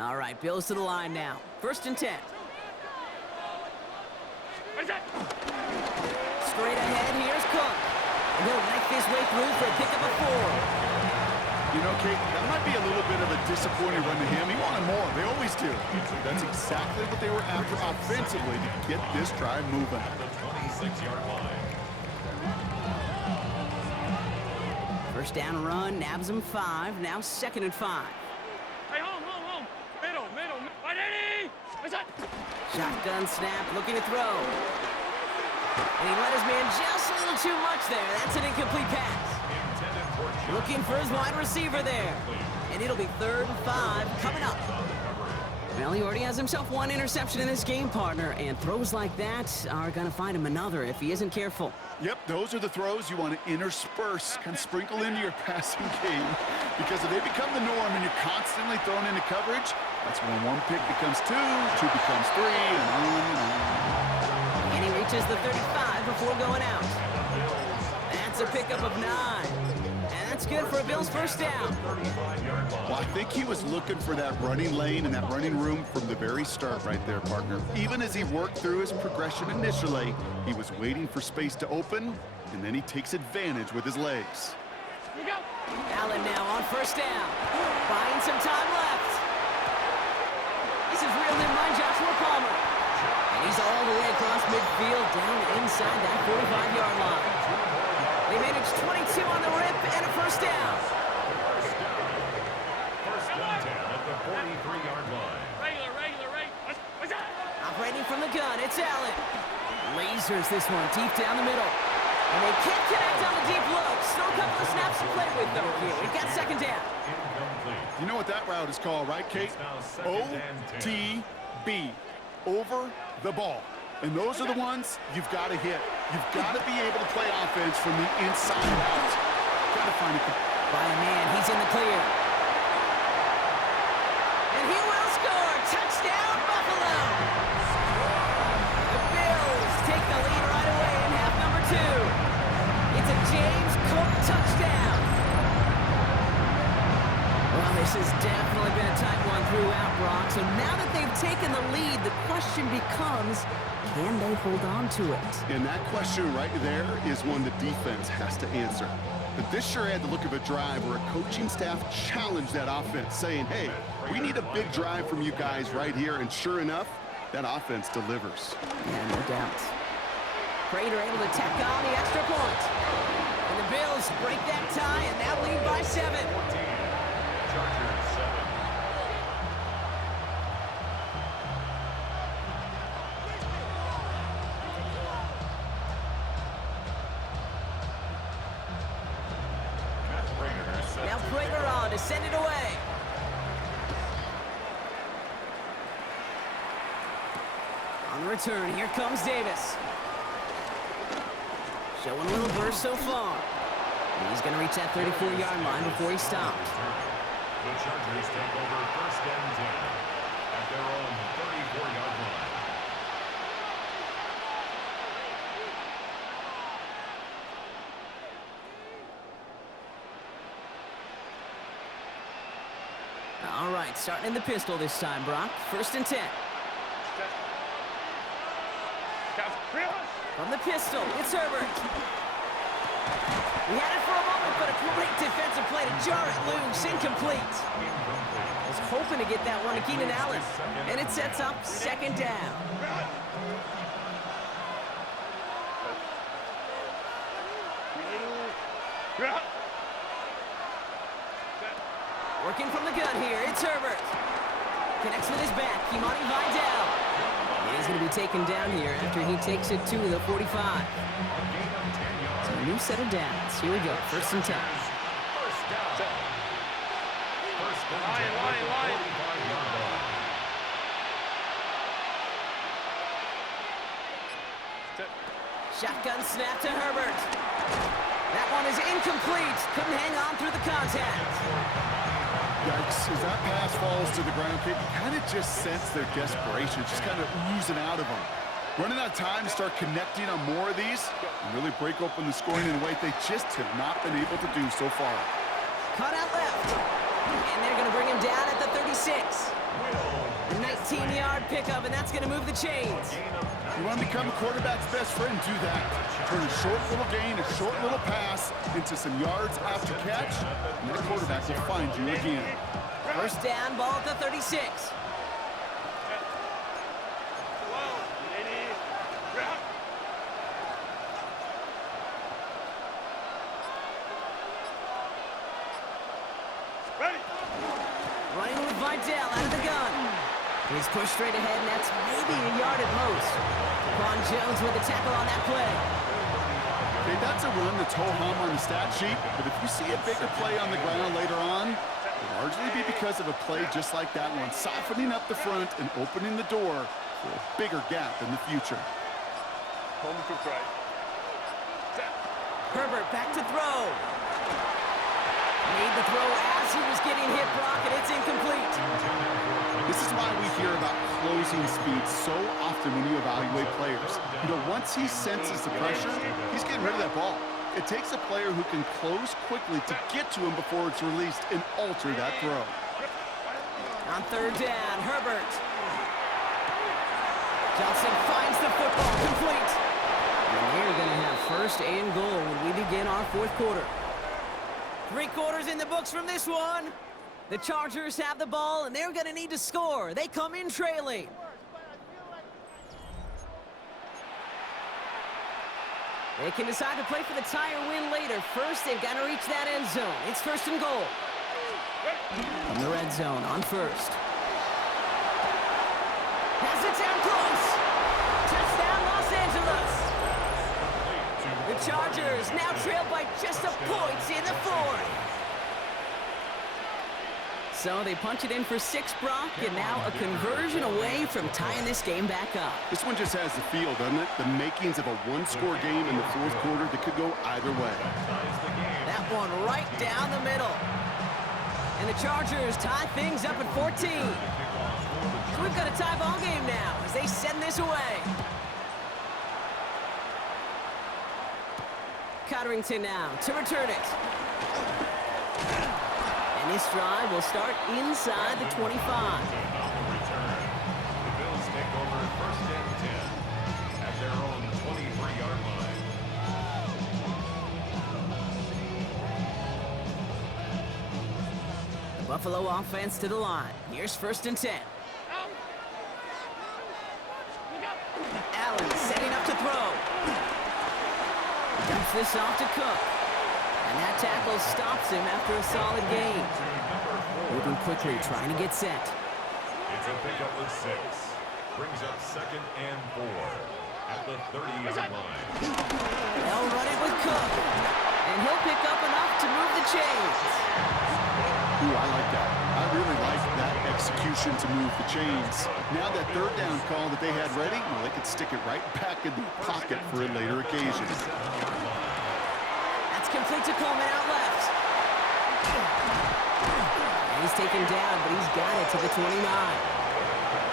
All right, Bills to the line now. 1st and 10. Straight ahead, here's Cook. And he'll make his way through for a pickup of 4. You know, Kate, that might be a little bit of a disappointing run to him. He wanted more. They always do. That's exactly what they were after offensively to get this drive moving. At the 26-yard line. 1st down run, nabs him 5. Now 2nd and 5. Hey, home. Middle. Right, Eddie! What's that? Shotgun snap, looking to throw. And he let his man just a little too much there. That's an incomplete pass. Looking for his wide receiver there. And it'll be 3rd and 5 coming up. Well, he already has himself 1 interception in this game, partner, and throws like that are going to find him another if he isn't careful. Yep, those are the throws you want to intersperse, kind of sprinkle into your passing game. Because if they become the norm and you're constantly thrown into coverage, that's when 1 pick becomes 2, 2 becomes 3, and on and on. And he reaches the 35 before going out. That's a pickup of 9. And that's good for a Bills 1st down. Well, I think he was looking for that running lane and that running room from the very start right there, partner. Even as he worked through his progression initially, he was waiting for space to open, and then he takes advantage with his legs. Here you go. Allen now on 1st down. Buying some time left. This is reeled in by Joshua Palmer. And he's all the way across midfield down inside that 45-yard line. They managed 22 on the rip and a 1st down. First down at the 43-yard line. Regular. What's that? Operating from the gun, it's Allen. Lasers this one deep down the middle. And they can't connect on the deep look. Still a couple of snaps to play with, though, here. We've got 2nd down. Incomplete. You know what that route is called, right, Kate? OTB, over the ball. And those are the ones you've got to hit. You've got to be able to play offense from the inside out. Got to find it. By a man, he's in the clear. And he will score. Touchdown, Buffalo. The Bills take the lead right away in half number 2. It's a James Cook touchdown. Well, this has definitely been a tight one throughout, Brock. So now that they've taken the lead, the question becomes, can they hold on to it? And that question right there is one the defense has to answer. But this sure had the look of a drive where a coaching staff challenged that offense, saying, hey, we need a big drive from you guys right here. And sure enough, that offense delivers. Yeah, no doubt. Prater able to tack on the extra point. And the Bills break that tie and now lead by 7. Chargers 7. Now Prater on to send it away. On the return, here comes Davis. Showing a little burst so far. He's going to reach that 34-yard line before he stopped. The Chargers take over 1st and 10 at their own 34-yard line. All right, starting in the pistol this time, Brock. 1st and 10. From the pistol, it's Herbert. We had it for a moment, but a great defensive play to jar it loose. Incomplete. Was hoping to get that one to Keenan Allen. And it sets up 2nd down. Working from the gun here, it's Herbert. Connects with his back, Kimani Vidal. And he's going to be taken down here after he takes it to the 45. So a new set of downs. Here we go, 1st and 10. First down. Line. Shotgun snap to Herbert. That one is incomplete. Couldn't hang on through the contact. Yikes, as that pass falls to the ground, Kate, you kind of just sense their desperation, just kind of oozing out of them. Running out of time to start connecting on more of these and really break open the scoring in a way they just have not been able to do so far. Cut out left. And they're going to bring him down at the 36. A 19-yard pickup, and that's going to move the chains. You want to become a quarterback's best friend, do that. Turn a short little gain, a short little pass into some yards after catch, and that quarterback will find you again. First down, ball at the 36. Running with Vidal out of the gun. He's pushed straight ahead, and that's maybe a yard at most. Quan Jones with the tackle on that play. Okay, that's a run that's ho-hum on the stat sheet, but if you see a bigger play on the ground later on, it'll largely be because of a play just like that one, softening up the front and opening the door for a bigger gap in the future. Herbert back to throw. Made the throw as he was getting hit, Brock, and it's incomplete. This is why we hear about closing speed so often when you evaluate players. You know, once he senses the pressure, he's getting rid of that ball. It takes a player who can close quickly to get to him before it's released and alter that throw. On third down, Herbert. Johnson finds the football, complete. And we're going to have first and goal when we begin our fourth quarter. 3 quarters in the books from this one. The Chargers have the ball, and they're going to need to score. They come in trailing. They can decide to play for the tie or win later. First, they've got to reach that end zone. It's first and goal. From the red zone on first. Pass it down close. Touchdown, Los Angeles. The Chargers now trail by just a point in the fourth. So they punch it in for 6, Brock, and now a conversion away from tying this game back up. This one just has the feel, doesn't it? The makings of a one-score game in the fourth quarter that could go either way. That one right down the middle. And the Chargers tie things up at 14. So we've got a tie ball game now as they send this away. Cotterington now to return it. And this drive will start inside the 25. The Bills take over first and 10 at their own 23-yard line. The Buffalo offense to the line. Here's first and 10. Allen setting up to throw. Dumps this off to Cook. And that tackle stops him after a solid gain. Moving quickly, trying to get set. It's a pickup of 6. Brings up second and 4 at the 30-yard line. They'll run it with Cook. And he'll pick up enough to move the chains. Ooh, I like that. I really like that execution to move the chains. Now that third down call that they had ready, well, they could stick it right back in the pocket for a later occasion. That's complete to Coleman out left. And he's taken down, but he's got it to the 29.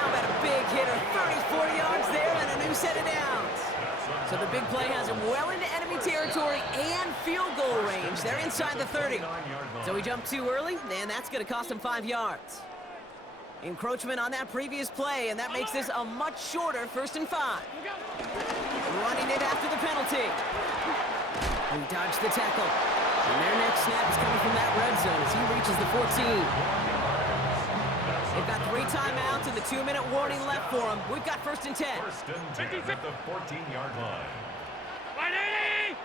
How about a big hitter, 34 yards there and a new set of downs. So the big play has him well into enemy territory and field goal range. They're inside the 30. So he jumped too early, and that's going to cost him 5 yards. Encroachment on that previous play, and that makes this a much shorter first and 5. Running it after the penalty. He dodged the tackle. And their next snap is coming from that red zone as he reaches the 14. They've got 3 timeouts and the 2-minute warning left for them. We've got first and 10. First and 10 at the 14-yard line. 180!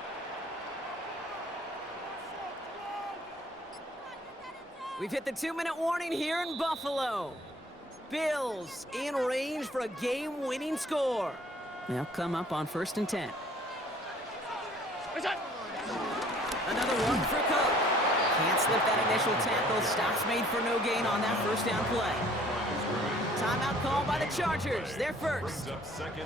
We've hit the 2-minute warning here in Buffalo. Bills in range for a game-winning score. They'll come up on first and 10. Another one for Cook. Can't slip that initial tackle. Stops made for no gain on that first down play. Timeout called by the Chargers. They're first.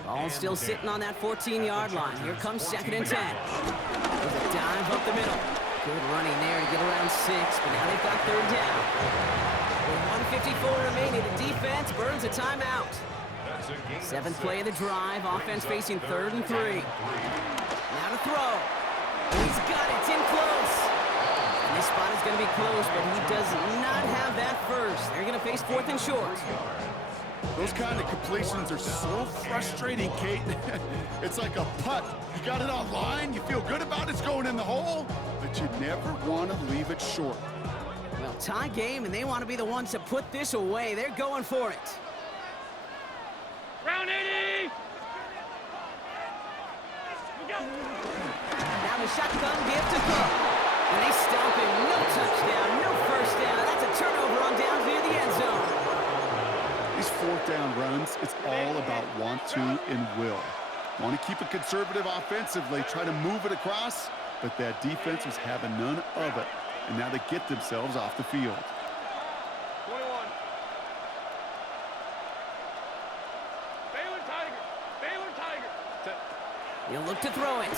Ball still sitting on that 14-yard line. Here comes second and 10. There's a dive up the middle. Good running there to get around 6, but now they've got third down. With 1:54 remaining, the defense burns a timeout. 7th play of the drive. Offense facing third and 3. Now to throw. He's got it. It's in close. And this spot is going to be close, but he does not have that first. They're going to face 4th and short. Those kind of completions are so frustrating, Kate. It's like a putt. You got it on line, you feel good about it's going in the hole, but you never want to leave it short. Well, tie game, and they want to be the ones to put this away. They're going for it. Round 80! Now the shotgun gives to Cook. And they stomp him. No touchdown, no first down. That's a turnover on downs near the end zone. These 4th down runs, it's all about want to and will. Want to keep it conservative offensively, try to move it across, but that defense was having none of it. And now they get themselves off the field. 21. Baylor Tiger. Baylor Tiger. He'll look to throw it.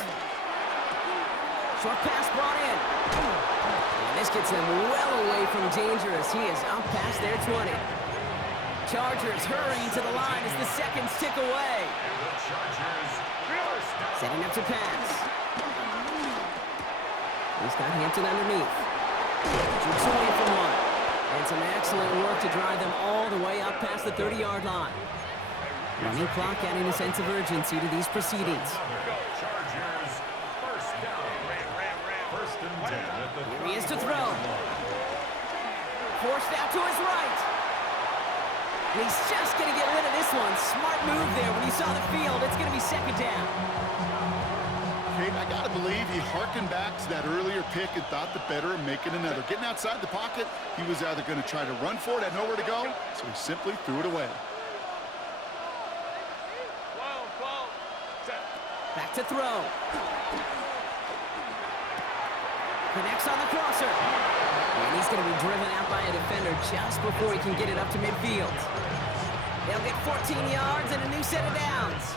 Short pass brought in. And this gets him well away from dangerous. He is up past their 20. Chargers hurrying to the line as the seconds tick away. Setting up to pass. He's got Hampton underneath. Shoots away from one. And some excellent work to drive them all the way up past the 30-yard line. Running clock adding a sense of urgency to these proceedings. Chargers, first down. First and 10 at the Here he is to throw. Forced out to his right. And he's just going to get rid of this one. Smart move there. When you saw the field, it's going to be 2nd down. Kate, I got to believe he harkened back to that earlier pick and thought the better of making another. Getting outside the pocket, he was either going to try to run for it, had nowhere to go, so he simply threw it away. Back to throw. Connects on the crosser. And he's going to be driven out by a defender just before he can get it up to midfield. They'll get 14 yards and a new set of downs.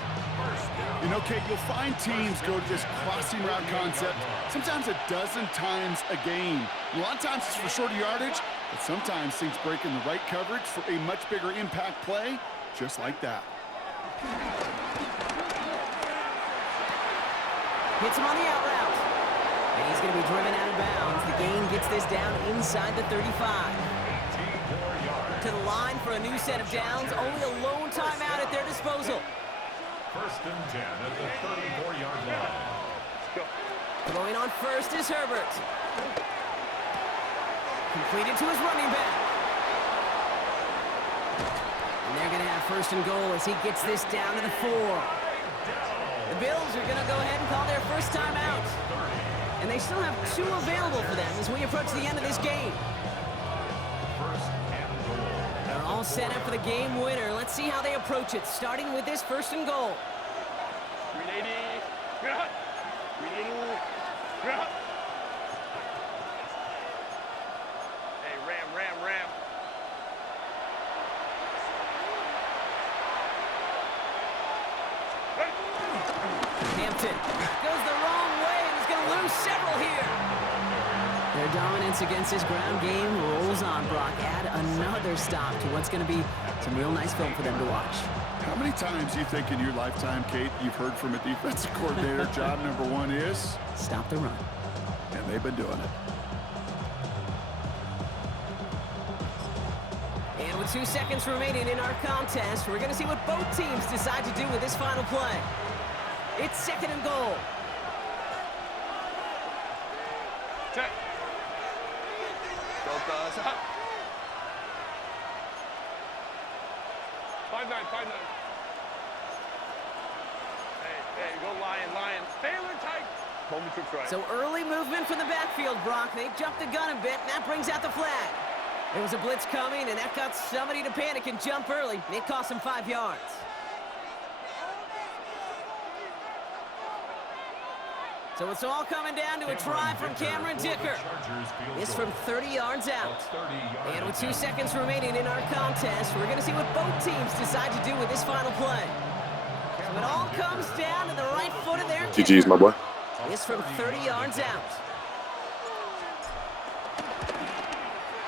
You know, Kate, you'll find teams go to this crossing route concept sometimes a dozen times a game. A lot of times it's for shorter yardage, but sometimes things break in the right coverage for a much bigger impact play, just like that. Hits him on the out route. And he's going to be driven out of bounds. The gain gets this down inside the 35. To the line for a new set of downs. Only a lone timeout at their disposal. First and 10 at the 34-yard line. Throwing on first is Herbert. Completed to his running back. And they're going to have first and goal as he gets this down to the 4. The Bills are going to go ahead and call their first timeout. And they still have 2 available for them as we approach the end of this game. They're all set up for the game winner. Let's see how they approach it, starting with this first and goal. 380. Hey, Ram. Hampton goes the wrong way and is going to lose several here. Their dominance against his ground game rolls on, Brock. Add another stop to what's going to be some real nice film for them to watch. How many times do you think in your lifetime, Kate, you've heard from a defensive coordinator, job number 1 is? Stop the run. And they've been doing it. And with 2 seconds remaining in our contest, we're going to see what both teams decide to do with this final play. It's 2nd and goal. Check. Go, guys. 5-9. Hey, go Lion. Baylor tight. Home trips right. So early movement from the backfield, Brock. They jumped the gun a bit, and that brings out the flag. There was a blitz coming, and that got somebody to panic and jump early. It cost them 5 yards. So it's all coming down to a try from Cameron Dicker. It's from 30 yards out. And with 2 seconds remaining in our contest, we're going to see what both teams decide to do with this final play. So it all comes down to the right foot of their kicker. GG's, my boy. It's from 30 yards out.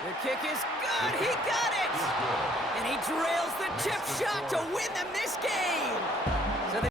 The kick is good. He got it. And he drills the chip shot to win them this game.